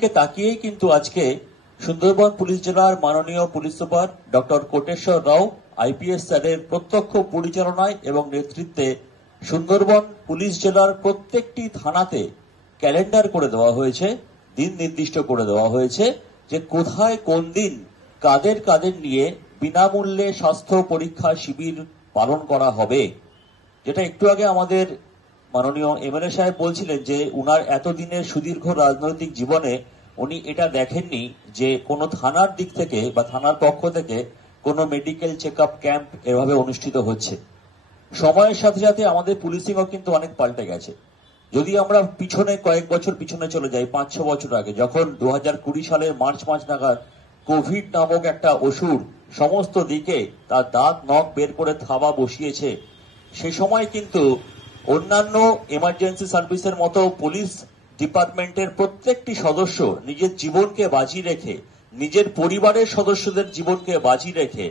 দিকে তাকিয়েই কিন্তু আজকে সুন্দরবন পুলিশ জেলার মাননীয় পুলিশ সুপার ডক্টর কোটেশ্বর রাও আইপিএস স্যারের প্রত্যক্ষ পরিচালনায় এবং নেতৃত্বে সুন্দরবন পুলিশ জেলার প্রত্যেকটি থানাতে ক্যালেন্ডার করে দেওয়া হয়েছে, দিন নির্দিষ্ট করে দেওয়া হয়েছে যে কোথায় কোন দিন কাদের কাদের নিয়ে বিনামূল্যে স্বাস্থ্য পরীক্ষা শিবির পালন করা হবে। যেটা একটু আগে আমাদের মাননীয় এমএলএ সাহেব বলছিলেন যে উনার এতদিনের সুদীর্ঘ রাজনৈতিক জীবনে উনি এটা দেখেননি যে কোনো থানার দিক থেকে বা থানার পক্ষ থেকে কোনো মেডিকেল চেক আপ ক্যাম্প এভাবে অনুষ্ঠিত হচ্ছে। সময়ের সাথে সাথে আমাদের পুলিশিংও কিন্তু অনেক পাল্টে গেছে। যদি আমরা পিছনে কয়েক বছর পিছনে চলে যাই, 5-6 বছর আগে, যখন 2020 সালের মার্চ মাস নাগাদ কোভিড নামক একটা অসুর সমস্ত দিকে তার দাঁত নখ বের করে থাবা বসিয়েছে, সে সময় কিন্তু অন্যান্য এমার্জেন্সি সার্ভিসের মতো পুলিশ ডিপার্টমেন্টের প্রত্যেকটি সদস্য নিজের জীবনকে বাজি রেখে, নিজের পরিবারের সদস্যদের জীবনকে বাজি রেখে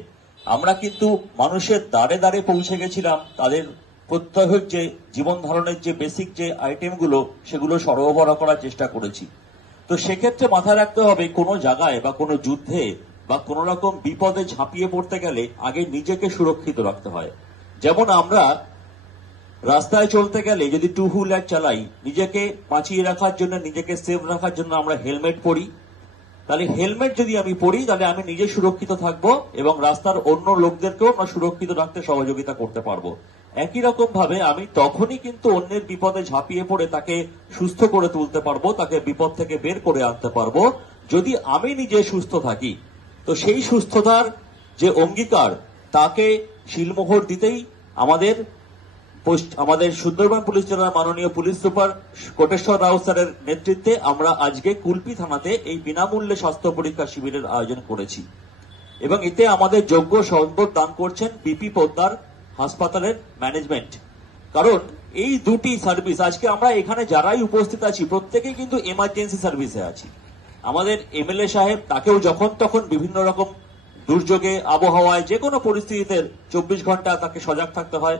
আমরা কিন্তু মানুষের দ্বারে দ্বারে পৌঁছে গেছিলাম। তাদের প্রত্যহের যে জীবন ধারণের যে বেসিক যে আইটেমগুলো সেগুলো সরবরাহ করার চেষ্টা করেছি। তো সেক্ষেত্রে মাথায় রাখতে হবে কোনো জায়গায় বা কোনো যুদ্ধে বা কোনো রকম বিপদে ঝাঁপিয়ে পড়তে গেলে আগে নিজেকে সুরক্ষিত রাখতে হয়। যেমন আমরা রাস্তায় চলতে গেলে যদি টু হুইলার চালাই, নিজেকে বাঁচিয়ে রাখার জন্য, নিজেকে সেফ রাখার জন্য আমরা হেলমেট পরি। তাহলে হেলমেট যদি আমি পরি তাহলে আমি নিজে সুরক্ষিত থাকবো এবং রাস্তার অন্য লোকদেরকেও আমরা সুরক্ষিত রাখতে সহযোগিতা করতে পারবো। একই রকম ভাবে আমি তখনই কিন্তু অন্যের বিপদে ঝাঁপিয়ে পড়ে তাকে সুস্থ করে তুলতে পারবো, তাকে বিপদ থেকে বের করে আনতে পারবো যদি আমি নিজে সুস্থ থাকি। তো সেই সুস্থতার যে অঙ্গীকার তাকে শিলমোহর দিতেই আমাদের সুন্দরবন পুলিশ জেলার মাননীয় পুলিশ সুপার কোটেশ্বর রাও স্যারের নেতৃত্বে আমরা আজকে কুলপি থানাতে এই বিনামূল্যে স্বাস্থ্য পরীক্ষা শিবিরের আয়োজন করেছি এবং এতে আমাদের যোগ্য সম্পদ দান করছেন বিপি পোদ্দার হাসপাতালের ম্যানেজমেন্ট। কারণ এই দুটি সার্ভিস আজকে আমরা এখানে যারাই উপস্থিত আছি প্রত্যেকেই কিন্তু এমার্জেন্সি সার্ভিসে আছি। আমাদের এমএলএ সাহেব, তাকেও যখন তখন বিভিন্ন রকম দুর্যোগে, আবহাওয়ায়, যে কোনো পরিস্থিতিতে 24 ঘন্টা তাকে সজাগ থাকতে হয়।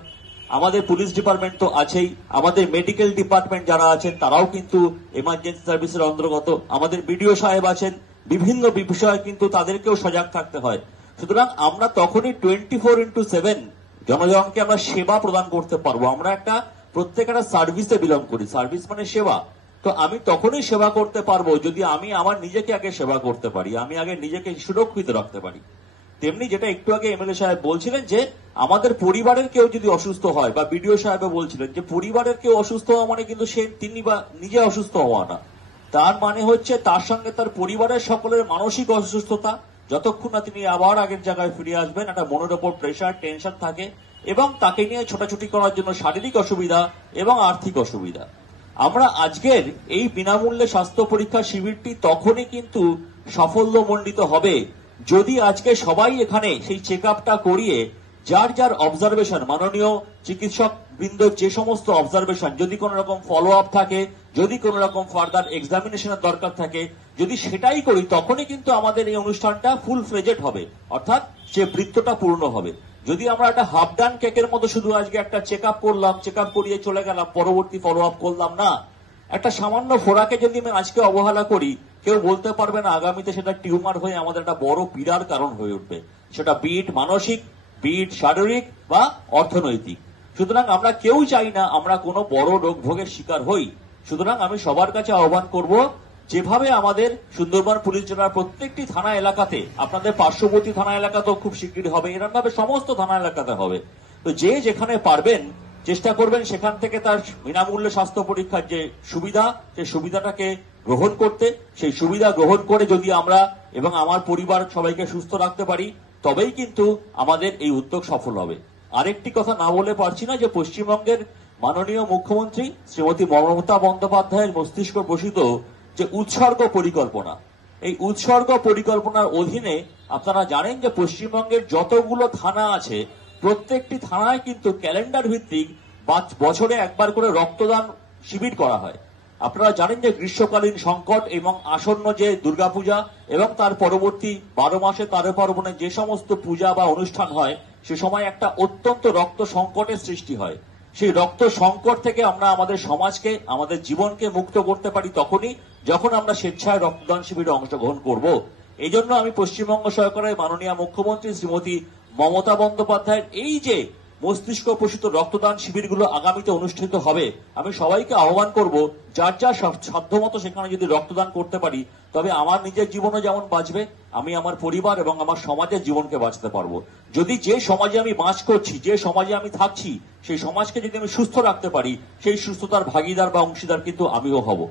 আমাদের পুলিশ ডিপার্টমেন্ট তো আছেই, আমাদের মেডিকেল ডিপার্টমেন্ট যারা আছেন তারাও কিন্তু এমার্জেন্সি সার্ভিসের অন্তর্গত, আমাদের বিডিও সাহেব আছেন, বিভিন্ন বিষয়ে কিন্তু তাদেরকেও সজাগ থাকতে হয়। সুতরাং আমরা তখনই 24x7 জনজনকে আমরা সেবা প্রদান করতে পারবো। আমরা প্রত্যেকটা সার্ভিসে বিলং করি, সার্ভিস মানে সেবা। তো আমি তখনই সেবা করতে পারবো যদি আমি আমার নিজেকে আগে সেবা করতে পারি, আমি আগে নিজেকে সুরক্ষিত রাখতে পারি। তেমনি যেটা একটু আগে এমএলএ সাহেব বলছিলেন যে আমাদের পরিবারের কেউ যদি অসুস্থ হয়, বা বিডিও সাহেব বলছিলেন যে পরিবারের কেউ অসুস্থ হওয়া মানে কিন্তু তিনি বা নিজে অসুস্থ হওয়া না, তার মানে হচ্ছে তার সঙ্গে তার পরিবারের সকলের মানসিক অসুস্থতা, যতক্ষণ না তিনি আবার আগের জায়গায় ফিরে আসবেন, একটা মনের ওপর প্রেশার, টেনশন থাকে এবং তাকে নিয়ে ছোটাছুটি করার জন্য শারীরিক অসুবিধা এবং আর্থিক অসুবিধা। আমরা আজকের এই বিনামূল্যে স্বাস্থ্য পরীক্ষা শিবিরটি তখনই কিন্তু সাফল্যমণ্ডিত হবে যদি আজকে সবাই এখানে সেই চেক আপটা করিয়ে যার যার অবজারভেশন, মাননীয় চিকিৎসক বৃন্দ যে সমস্ত অবজারভেশন, যদি কোন রকম ফলো আপ থাকে, যদি কোন রকম ফার্দার এক্সামিনেশনের দরকার থাকে, যদি সেটাই করি তখনই কিন্তু আমাদের এই অনুষ্ঠানটা ফুল ফ্লেজেড হবে, অর্থাৎ যে বৃত্তটা পূর্ণ হবে। যদি আমরা একটা হাফ ডান কেকের মতো শুধু আজকে একটা চেক আপ করলাম, চেক আপ করিয়ে চলে গেলাম, পরবর্তী ফলো আপ করলাম না, একটা সামান্য ফোড়াকে যদি আমি আজকে অবহেলা করি, কেউ বলতে পারবে না আগামীতে সেটা টিউমার হয়ে আমাদের একটা বড় পীড়ার কারণ হয়ে উঠবে, সেটা বিট মানসিক, বিট শারীরিক বা অর্থনৈতিক। সুতরাং আমরা কেউ চাই না আমরা কোনো বড় রোগ ভোগের শিকার হই। সুতরাং আমি সবার কাছে আহ্বান করব, যেভাবে আমাদের সুন্দরবন পুলিশ জেলার প্রত্যেকটি থানা এলাকাতে, আপনাদের পার্শ্ববর্তী থানা এলাকাতেও খুব শিগগিরই হবে, এরকম ভাবে সমস্ত থানা এলাকাতে হবে। তো যে যেখানে পারবেন চেষ্টা করবেন সেখান থেকে তার বিনামূল্যে স্বাস্থ্য পরীক্ষার যে সুবিধা, সেই সুবিধাটাকে গ্রহণ করতে, সেই সুবিধা গ্রহণ করে যদি আমরা এবং আমার পরিবার সবাইকে সুস্থ রাখতে পারি তবেই কিন্তু আমাদের এই উদ্যোগ সফল হবে। আরেকটি কথা না বলে পারছি না যে পশ্চিমবঙ্গের মাননীয় মুখ্যমন্ত্রী শ্রীমতী মমতা বন্দ্যোপাধ্যায়ের মস্তিষ্ক প্রসূত যে উৎসর্গ পরিকল্পনা, এই উৎসর্গ পরিকল্পনার অধীনে আপনারা জানেন যে পশ্চিমবঙ্গের যতগুলো থানা আছে প্রত্যেকটি থানায় কিন্তু ক্যালেন্ডার ভিত্তিক বছরে একবার করে রক্তদান শিবির করা হয়। আপনারা জানেন যে গ্রীষ্মকালীন সংকট এবং আসন্ন যে দুর্গাপূজা এবং তার পরবর্তী 12 মাসে 13 পার্বণে যে সমস্ত পূজা বা অনুষ্ঠান হয়, সে সময় একটা অত্যন্ত রক্ত সংকটের সৃষ্টি হয়। সেই রক্ত সংকট থেকে আমরা আমাদের সমাজকে, আমাদের জীবনকে মুক্ত করতে পারি তখনই যখন আমরা স্বেচ্ছায় রক্তদান শিবিরে অংশগ্রহণ করব। এই জন্য আমি পশ্চিমবঙ্গ সরকারের মাননীয় মুখ্যমন্ত্রী শ্রীমতী মমতা বন্দ্যোপাধ্যায়ের এই যে মস্তিষ্ক প্রসূত রক্তদান শিবিরগুলো আগামীতে অনুষ্ঠিত হবে, আমি সবাইকে আহ্বান করব, যার যার সাধ্যমতো সেখানে যদি রক্তদান করতে পারি, তবে আমার নিজের জীবনও যেমন বাঁচবে, আমি আমার পরিবার এবং আমার সমাজের জীবনকে বাঁচতে পারবো। যদি যে সমাজে আমি বাস করছি, যে সমাজে আমি থাকছি, সেই সমাজকে যদি আমি সুস্থ রাখতে পারি, সেই সুস্থতার ভাগিদার বা অংশীদার কিন্তু আমিও হব।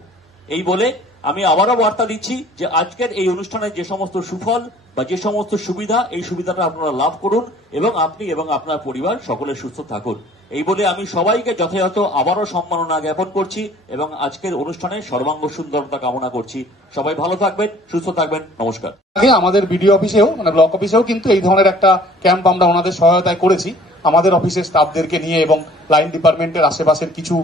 এই বলে আমি আবারও বার্তা দিচ্ছি যে আজকের এই অনুষ্ঠানের যে সমস্ত সুফল বা যে সমস্ত সুবিধা, এই সুবিধাটা আপনারা লাভ করুন এবং আপনি এবং আপনার পরিবার সকলে সুস্থ থাকুন। এই বলে আমি সবাইকে যথাযথ আবারও সম্মাননা জ্ঞাপন করছি এবং আজকের অনুষ্ঠানে সর্বাঙ্গ সুন্দরতা কামনা করছি। সবাই ভালো থাকবেন, সুস্থ থাকবেন, নমস্কার। আগে আমাদের বিডিও অফিসেও মানে ব্লক অফিসেও কিন্তু এই ধরনের একটা ক্যাম্প আমরা ওনাদের সহায়তায় করেছি। আমাদের অফিসের স্টাফদেরকে নিয়ে এবং লাইন ডিপার্টমেন্টের আশেপাশের কিছু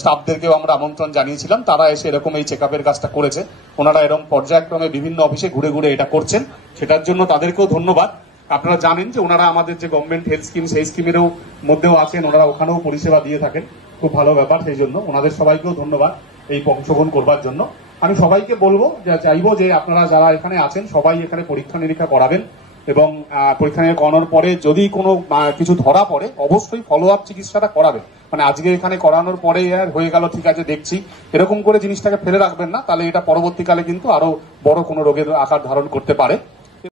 স্টাফদেরকেও আমরা আমন্ত্রণ জানিয়েছিলাম। তারা এসে এরকম এই চেক আপের কাজটা করেছে। ওনারা এরকম পর্যায়ক্রমে বিভিন্ন অফিসে ঘুরে ঘুরে এটা করছেন, সেটার জন্য তাদেরকেও ধন্যবাদ। আপনারা জানেন যে ওনারা আমাদের যে গভর্নমেন্ট হেলথ স্কিম, সেই স্কিমেরও মধ্যেও আছেন, ওনারা ওখানেও পরিষেবা দিয়ে থাকেন। খুব ভালো ব্যাপার, সেই জন্য ওনাদের সবাইকেও ধন্যবাদ এই অংশগ্রহণ করবার জন্য। আমি সবাইকে বলবো, চাইবো যে আপনারা যারা এখানে আছেন সবাই এখানে পরীক্ষা নিরীক্ষা করাবেন এবং পরীক্ষা নিরীক্ষা করানোর পরে যদি কোনো কিছু ধরা পড়ে অবশ্যই ফলো আপ চিকিৎসাটা করাবেন। মানে আজকে এখানে করানোর পরে আর হয়ে গেল, ঠিক আছে দেখছি, এরকম করে জিনিসটাকে ফেলে রাখবেন না, তাহলে এটা পরবর্তীকালে কিন্তু আরো বড় কোনো রোগের আকার ধারণ করতে পারে।